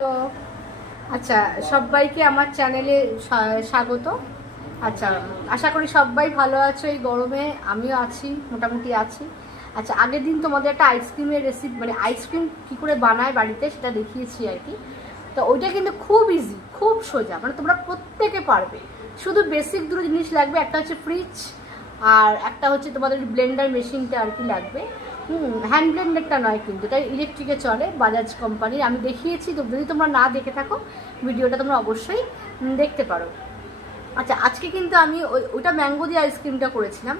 তো আচ্ছা, সবাইকে আমার চ্যানেলে স্বাগত। আচ্ছা, আশা করি সবাই ভালো আছো। এই গরমে আমিও আছি, মোটামুটি আছি। আচ্ছা, আগের দিন তোমাদের একটা আইসক্রিমের রেসিপি, মানে আইসক্রিম কী করে বানায় বাড়িতে, সেটা দেখিয়েছি আর কি। তো ওইটা কিন্তু খুব ইজি, খুব সোজা, মানে তোমরা প্রত্যেকে পারবে। শুধু বেসিক দুটো জিনিস লাগবে, একটা হচ্ছে ফ্রিজ আর একটা হচ্ছে তোমাদের ব্লেন্ডার মেশিনটা আর কি লাগবে। হ্যান্ড ব্লেন্ডারটা নয় কিন্তু, এটা ইলেকট্রিকে চলে, বাজাজ কোম্পানির। আমি দেখিয়েছি, তো যদি তোমরা না দেখে থাকো ভিডিওটা তোমরা অবশ্যই দেখতে পারো। আচ্ছা, আজকে কিন্তু আমি ওইটা ম্যাঙ্গো দিয়ে আইসক্রিমটা করেছিলাম।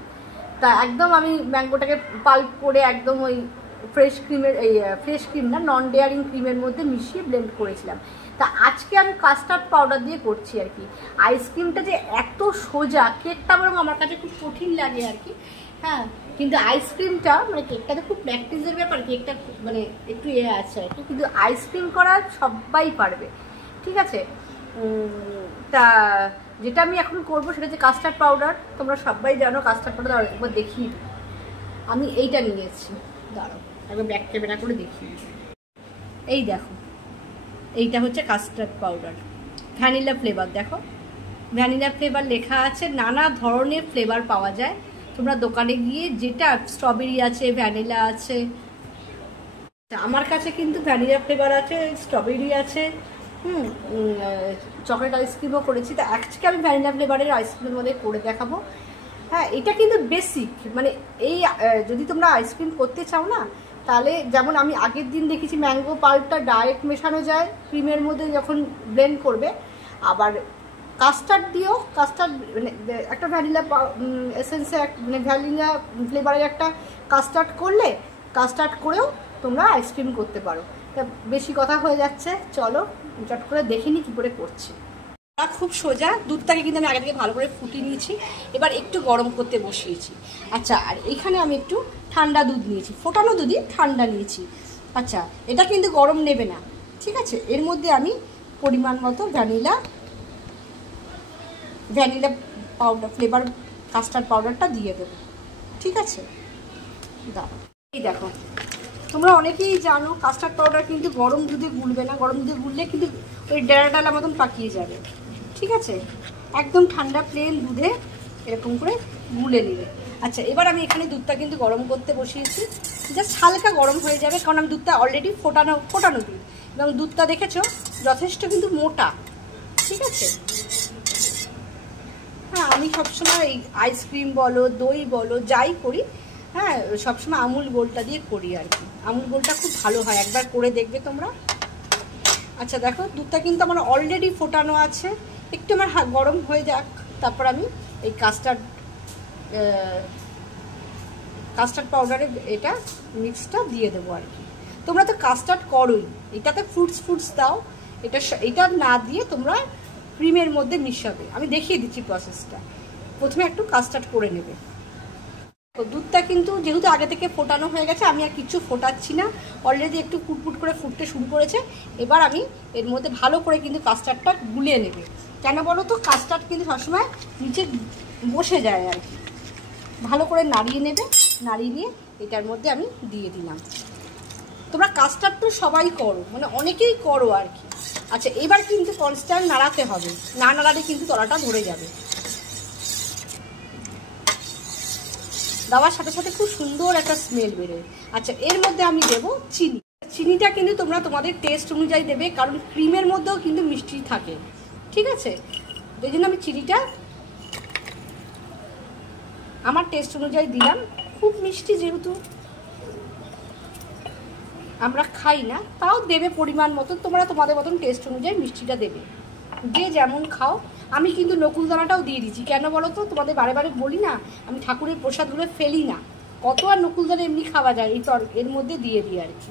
তা একদম আমি ম্যাঙ্গোটাকে পাল্প করে একদম ওই ফ্রেশ ক্রিমের, এই ফ্রেশ ক্রিম না, নন ডেয়ারিং ক্রিমের মধ্যে মিশিয়ে ব্লেন্ড করেছিলাম। তা আজকে আমি কাস্টার্ড পাউডার দিয়ে করছি আর কি। আইসক্রিমটা যে এত সোজা, কেকটা বরং আমার কাছে খুব কঠিন লাগে আর কি। হ্যাঁ, কিন্তু আইসক্রিমটা, মানে কেকটা তো খুব প্র্যাকটিসের ব্যাপার, কেকটা মানে একটু আছে আর কি, কিন্তু আইসক্রিম করা সবাই পারবে। ঠিক আছে, তা যেটা আমি এখন করবো সেটা হচ্ছে কাস্টার্ড পাউডার। তোমরা সবাই জানো কাস্টার্ড পাউডার, একবার দেখি। আমি এইটা নিয়েছি, দাঁড়াও একবার ব্যাক ক্যামেরা করে দেখি। এই দেখো, এইটা হচ্ছে কাস্টার্ড পাউডার, ভ্যানিলা ফ্লেভার। দেখো, ভ্যানিলা ফ্লেভার লেখা আছে। নানা ধরনের ফ্লেভার পাওয়া যায়, তোমরা দোকানে গিয়ে যেটা, স্ট্রবেরি আছে, ভ্যানিলা আছে। আমার কাছে কিন্তু ভ্যানিলা ফ্লেভার আছে, স্ট্রবেরি আছে, চকলেট আইসক্রিমও করেছি। তা আজকে আমি ভ্যানিলা ফ্লেভারের আইসক্রিমের মধ্যে করে দেখাবো। হ্যাঁ, এটা কিন্তু বেসিক, মানে এই যদি তোমরা আইসক্রিম করতে চাও না, তাহলে যেমন আমি আগের দিন দেখেছি ম্যাঙ্গো পাল্পটা ডাইরেক্ট মেশানো যায় ক্রিমের মধ্যে যখন ব্লেন্ড করবে। আবার কাস্টার্ড দিয়েও, কাস্টার্ড মানে একটা ভ্যানিলা এসেন্সে, মানে ভ্যানিলা ফ্লেভারের একটা কাস্টার্ড করলে, কাস্টার্ড করেও তোমরা আইসক্রিম করতে পারো। তা বেশি কথা হয়ে যাচ্ছে, চলো চট করে দেখে নিই কী করে করছি। খুব সোজা। দুধটাকে কিন্তু আমি আগে থেকে ভালো করে ফুটিয়ে নিয়েছি, এবার একটু গরম করতে বসিয়েছি। আচ্ছা, আর এখানে আমি একটু ঠান্ডা দুধ নিয়েছি, ফোটানো দুধই ঠান্ডা নিয়েছি। আচ্ছা, এটা কিন্তু গরম নেবে না, ঠিক আছে। এর মধ্যে আমি পরিমাণ মতো ভ্যানিলা পাউডার, ফ্লেভার কাস্টার্ড পাউডারটা দিয়ে দেবো, ঠিক আছে। দাঁড়াও, এই দেখো, তোমরা অনেকেই জানো কাস্টার্ড পাউডার কিন্তু গরম দুধে গুলবে না, গরম দুধে গুললে কিন্তু ওই ডালা ডালা মতন পাকিয়ে যাবে, ঠিক আছে। একদম ঠান্ডা প্লেন দুধে এরকম করে গুলে নেবে। আচ্ছা, এবার আমি এখানে দুধটা কিন্তু গরম করতে বসিয়েছি, জাস্ট হালকা গরম হয়ে যাবে, কারণ আমি দুধটা অলরেডি ফোটানো দুধ, এবং দুধটা দেখেছো যথেষ্ট কিন্তু মোটা, ঠিক আছে। হ্যাঁ, আমি সবসময় এই আইসক্রিম বলো, দই বলো, যাই করি, হ্যাঁ, সবসময় আমুল গোলটা দিয়ে করি আর কি। আমুল গোলটা খুব ভালো হয়, একবার করে দেখবে তোমরা। আচ্ছা দেখো, দুধটা কিন্তু আমার অলরেডি ফোটানো আছে, একটু আমার গরম হয়ে যাক, তারপর আমি এই কাস্টার্ড পাউডারের এটা মিক্সটা দিয়ে দেবো আর কি। তোমরা তো কাস্টার্ড করোই, এটাতে ফ্রুটস দাও, এটা না দিয়ে তোমরা ক্রিমের মধ্যে মিশাবে। আমি দেখিয়ে দিচ্ছি প্রসেসটা। প্রথমে একটু কাস্টার্ড করে নেবে। তো দুধটা কিন্তু যেহেতু আগে থেকে ফোটানো হয়ে গেছে, আমি আর কিছু ফোটাচ্ছি না, অলরেডি একটু ফুটফুট করে ফুটতে শুরু করেছে। এবার আমি এর মধ্যে ভালো করে কিন্তু কাস্টার্ডটা গুলিয়ে নেবে। কেন বলো তো, কাস্টার্ড কিন্তু সবসময় নিচে বসে যায় আর কি। ভালো করে নাড়িয়ে নেবে, নাড়িয়ে নিয়ে এটার মধ্যে আমি দিয়ে দিলাম। তোমরা কাস্টার্ড তো সবাই করো, মানে অনেকেই করো আর কি। আচ্ছা, এবার কিন্তু কনস্ট্যান্ট নাড়াতে হবে, না নাড়ালে কিন্তু তলাটা ধরে যাবে। দেওয়ার সাথে সাথে খুব সুন্দর একটা স্মেল বেরোয়। আচ্ছা, এর মধ্যে আমি দেবো চিনি। চিনিটা কিন্তু তোমরা তোমাদের টেস্ট অনুযায়ী দেবে, কারণ ক্রিমের মধ্যেও কিন্তু মিষ্টি থাকে, ঠিক আছে। এই জন্য আমি চিনিটা আমার টেস্ট অনুযায়ী দিলাম। খুব মিষ্টি যেহেতু আমরা খাই না, তাও দেবে পরিমাণ মতো, তোমরা তোমাদের মতন টেস্ট অনুযায়ী মিষ্টিটা দেবে, যে যেমন খাও। আমি কিন্তু নকুলদানাটাও দিয়ে দিচ্ছি, কেন বলো তো, তোমাদের বারে বারে বলি না, আমি ঠাকুরের প্রসাদগুলো ফেলি না, কত আর নকুলদানা এমনি খাওয়া যায়, এই এর মধ্যে দিয়ে দিই আর কি।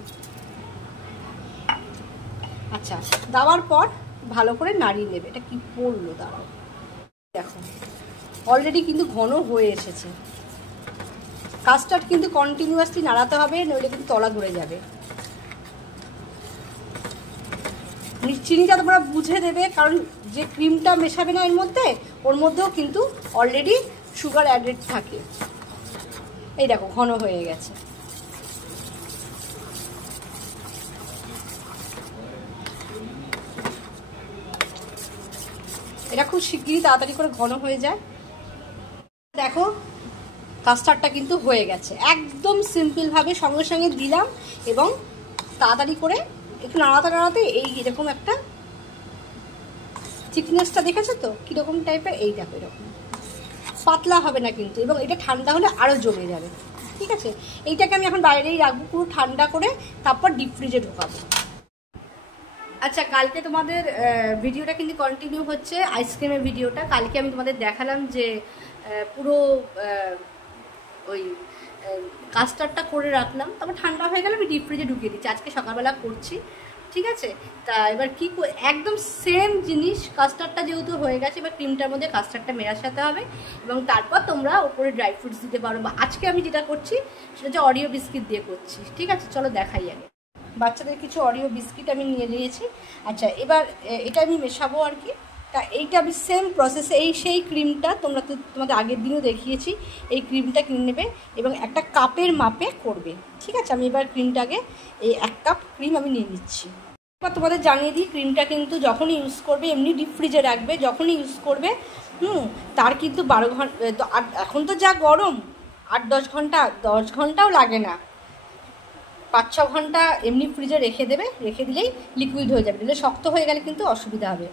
আচ্ছা, দেওয়ার পর ভালো করে নাড়িয়ে নেবে। এটা কি পড়লো, দাঁড়াও, দেখো অলরেডি কিন্তু ঘন হয়ে এসেছে। কাস্টার্ড কিন্তু কন্টিনিউয়াসলি নাড়াতে হবে, নইলে কিন্তু তলা ধরে যাবে। চিনিটা তোমরা বুঝে দেবে, কারণ যে ক্রিমটা মেশাবে না এর মধ্যে, ওর মধ্যেও কিন্তু অলরেডি সুগার অ্যাডেড থাকে। এই দেখো, ঘন হয়ে গেছে। এটা খুব শিগগিরই তাড়াতাড়ি করে ঘন হয়ে যায়। দেখো কাস্টার্ডটা কিন্তু হয়ে গেছে, একদম সিম্পলভাবে সঙ্গে সঙ্গে দিলাম এবং তাড়াতাড়ি করে একটু নাড়াতে নাড়াতে এই এরকম একটা থিকনেসটা দেখেছো তো কীরকম টাইপের, এই দেখো এরকম পাতলা হবে না কিন্তু, এবং এটা ঠান্ডা হলে আরও জমে যাবে। ঠিক আছে, এইটাকে আমি এখন বাইরেই রাখবো পুরো ঠান্ডা করে, তারপর ডিপ ফ্রিজে ঢোকাবো। আচ্ছা, কালকে তোমাদের ভিডিওটা কিন্তু কন্টিনিউ হচ্ছে, আইসক্রিমের ভিডিওটা। কালকে আমি তোমাদের দেখালাম যে পুরো ওই কাস্টার্ডটা করে রাখলাম, তারপর ঠান্ডা হয়ে গেলে আমি ডিপ ফ্রিজে ঢুকিয়ে দিচ্ছি। আজকে সকালবেলা করছি। ঠিক আছে, তা এবার কি একদম সেম জিনিস, কাস্টার্ডটা যেহেতু হয়ে গেছে, এবার ক্রিমটার মধ্যে কাস্টার্ডটা মেশাতে হবে এবং তারপর তোমরা ওপরে ড্রাই ফ্রুটস দিতে পারো। বা আজকে আমি যেটা করছি সেটা হচ্ছে অরিও বিস্কিট দিয়ে করছি। ঠিক আছে, চলো দেখাই আগে। বাচ্চাদের কিছু অরিও বিস্কিট আমি নিয়ে নিয়েছি। আচ্ছা, এবার এটা আমি মেশাবো আর কি। তা এইটা আমি সেম প্রসেসে সেই ক্রিমটা তোমাদের আগের দিনও দেখিয়েছি, এই ক্রিমটা কিনে নেবে এবং একটা কাপের মাপে করবে। ঠিক আছে, আমি এবার ক্রিমটাকে এই 1 কাপ ক্রিম আমি নিয়ে নিচ্ছি। এবার তোমাদের জানিয়ে দিই, ক্রিমটা কিন্তু যখনই ইউজ করবে এমনি ডিপ ফ্রিজে রাখবে। যখনই ইউজ করবে তার কিন্তু 12 ঘন্টা, এখন তো যা গরম 8-10 ঘন্টা, 10 ঘন্টাও লাগে না, 5-6 ঘন্টা এমনি ফ্রিজে রেখে দেবে। রেখে দিলেই লিকুইড হয়ে যাবে, দিলে শক্ত হয়ে গেলে কিন্তু অসুবিধা হবে।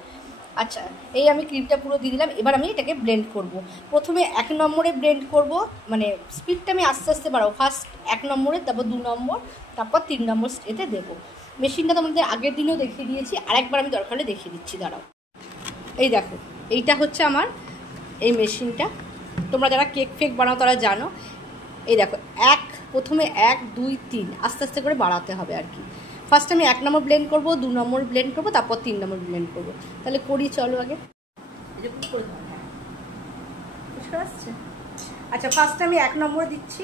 আচ্ছা, এই আমি ক্রিমটা পুরো দিয়ে দিলাম। এবার আমি এটাকে ব্লেন্ড করব। প্রথমে 1 নম্বরে ব্লেন্ড করব, মানে স্পিডটা আমি আস্তে আস্তে বাড়াবো। ফার্স্ট 1 নম্বরে, তারপর 2 নম্বর, তারপর 3 নম্বর এতে দেবো। মেশিনটা তোমাদের আগের দিনও দেখিয়ে দিয়েছি, আরেকবার আমি দরকার হলে দেখিয়ে দিচ্ছি, দাঁড়াও। এই দেখো, এইটা হচ্ছে আমার এই মেশিনটা। তোমরা যারা কেক ফেক বানাও তারা জানো। এই দেখো, প্রথমে 1, 2, 3 আস্তে আস্তে করে বাড়াতে হবে আর কি। ফার্স্ট আমি 1 নম্বর ব্লেন্ড করবো, 2 নম্বর ব্লেন্ড করবো, তারপর 3 নম্বর ব্লেন্ড করবো। তাহলে করি, চলো আগে। বুঝতে পারছে? আচ্ছা, ফার্স্ট আমি 1 নম্বর দিচ্ছি।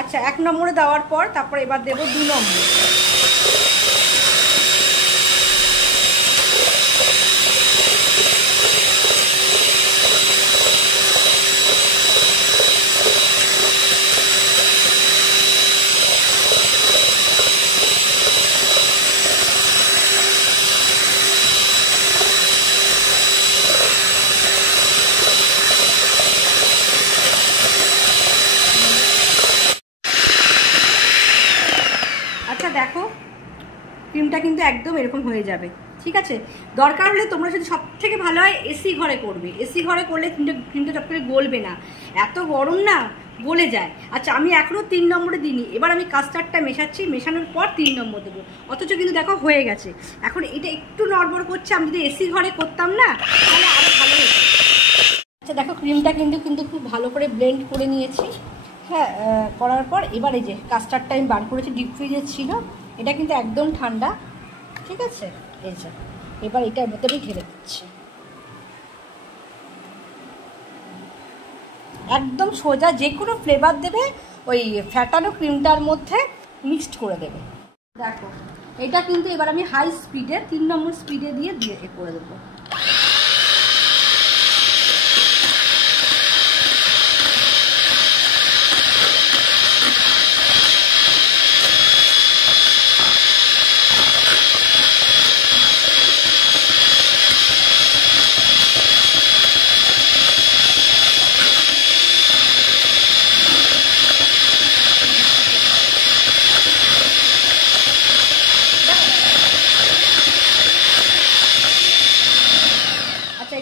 আচ্ছা, 1 নম্বরে দেওয়ার পর তারপর এবার দেবো 2 নম্বর। দেখো, ক্রিমটা কিন্তু একদম এরকম হয়ে যাবে। ঠিক আছে, দরকার হলে তোমরা যদি সব থেকে ভালো হয় এসি ঘরে করবে। এসি ঘরে করলে ক্রিমটা চট করে গলবে না, এত গরম না, গলে যায়। আচ্ছা, আমি এখনও 3 নম্বরে দিইনি। এবার আমি কাস্টার্ডটা মেশাচ্ছি, মেশানোর পর 3 নম্বর দেবো। অথচ কিন্তু দেখো হয়ে গেছে। এখন এটা একটু নড়বড় করছে, আমি যদি এসি ঘরে করতাম না তাহলে আরও ভালো হতো। আচ্ছা দেখো, ক্রিমটা কিন্তু খুব ভালো করে ব্লেন্ড করে নিয়েছি। হ্যাঁ, করার পর এবার এই যে কাস্টার্ডটা আমি বার করেছি, ডিপ ফ্রিজে ছিল, এটা কিন্তু একদম ঠান্ডা। ঠিক আছে, এই যে এবার এটার মধ্যে আমি ঢেলে দিচ্ছি। একদম সোজা যে কোনো ফ্লেভার দেবে ওই ফ্যাটানো ক্রিমটার মধ্যে মিক্সড করে দেবে। দেখো, এটা কিন্তু এবার আমি হাই স্পিডে 3 নম্বর স্পিডে দিয়ে করে দেবো।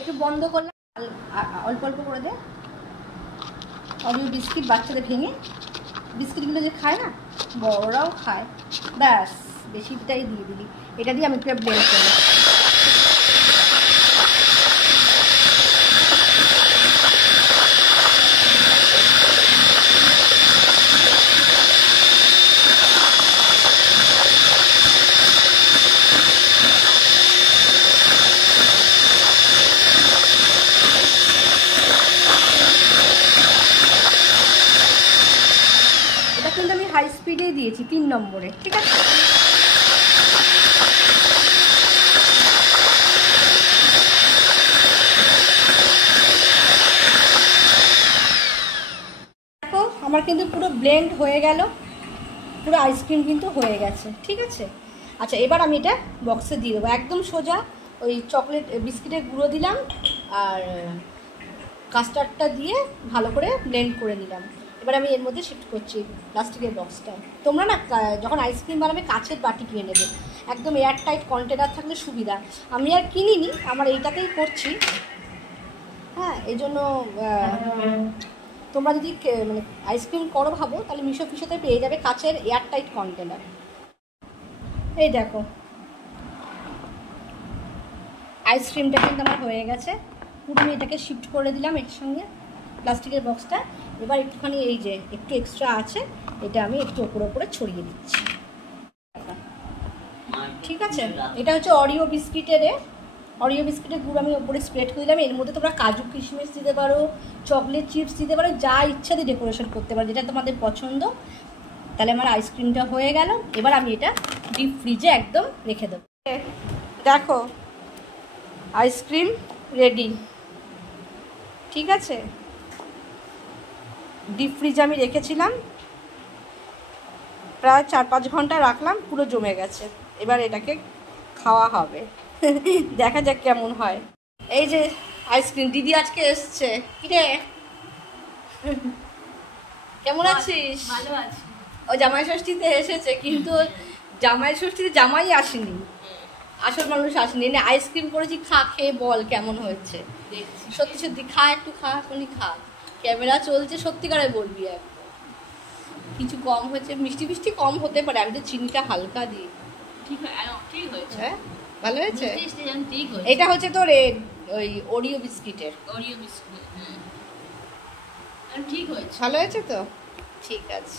একটু বন্ধ করলাম, অল্প অল্প করে দে। অরিও বিস্কিট বাচ্চাদের ভেঙে, বিস্কিটগুলো যে খায় না, বড়রাও খায়, ব্যাস বেশিটাই দিয়ে দিবি। এটা দিয়ে আমি একটু ব্লেন্ড করবো। হাই স্পিডেই দিয়েছি 3 নম্বরে, ঠিক আছে। দেখো আমার কিন্তু পুরো ব্লেন্ড হয়ে গেল, পুরো আইসক্রিম কিন্তু হয়ে গেছে, ঠিক আছে। আচ্ছা এবার আমি এটা বক্সে দিয়ে দেবো, একদম সোজা। ওই চকলেট বিস্কিটের গুঁড়ো দিলাম আর কাস্টার্ডটা দিয়ে ভালো করে ব্লেন্ড করে নিলাম। এবার আমি এর মধ্যে শিফট করছি প্লাস্টিকের বক্সটা। তোমরা না যখন আইসক্রিম বানাবে কাচের বাটি কিনে নেবে, একদম এয়ার টাইট কন্টেনার থাকলে সুবিধা। আমি আর কিনিনি, আমার এইটাতেই করছি, হ্যাঁ। এই জন্য তোমরা যদি মানে আইসক্রিম করো ভাবো, তাহলে মিশো ফিশোতে পেয়ে যাবে কাচের এয়ার টাইট কন্টেনার। এই দেখো আইসক্রিমটা কিন্তু আমার হয়ে গেছে পুরো। আমি এটাকে শিফট করে দিলাম এর সঙ্গে প্লাস্টিকের বক্সটা। এবার একটুখানি এই যে একটু এক্সট্রা আছে, এটা আমি একটু ওপরে ছড়িয়ে দিচ্ছি, ঠিক আছে। এটা হচ্ছে অরিও বিস্কিটের গুঁড়ো আমি ওপরে স্প্রেড করে দিলাম। এর মধ্যে তোমরা কাজু কিশমিশ দিতে পারো, চকলেট চিপস দিতে পারো, যা ইচ্ছা দিয়ে ডেকোরেশন করতে পারো, যেটা তোমাদের পছন্দ। তাহলে আমার আইসক্রিমটা হয়ে গেল। এবার আমি এটা ডিপ ফ্রিজে একদম রেখে দেবো। দেখো আইসক্রিম রেডি, ঠিক আছে। ডিপ ফ্রিজে আমি রেখেছিলাম, প্রায় 4-5 ঘন্টা রাখলাম, পুরো জমে গেছে। এবার এটাকে খাওয়া হবে, দেখা যাক কেমন হয়। এই যে আইসক্রিম, দিদি আজকে এসছে। কিরে কেমন আছিস? ভালো আছি। ও জামাই ষষ্ঠীতে এসেছে, কিন্তু জামাই ষষ্ঠীতে জামাই আসেনি, আসল মানুষ আসেনি। আইসক্রিম করেছি, খা, খেয়ে বল কেমন হয়েছে। সত্যি সত্যি খা, একটু খা, এখনই খা, ক্যামেরা চলছে, সত্যিকারে বলবি। একদম কিছু কম হয়েছে, মিষ্টি মিষ্টি কম হতে পারে, আমি তো চিনিটা হালকা দিই। ঠিক হয়েছে, হ্যাঁ ভালো হয়েছে। ঠিক হয়েছে। এটা হচ্ছে তোর ওই ওরিও বিস্কিটের, ওরিও বিস্কুট, ঠিক হয়েছে। ভালো হয়েছে তো, ঠিক আছে।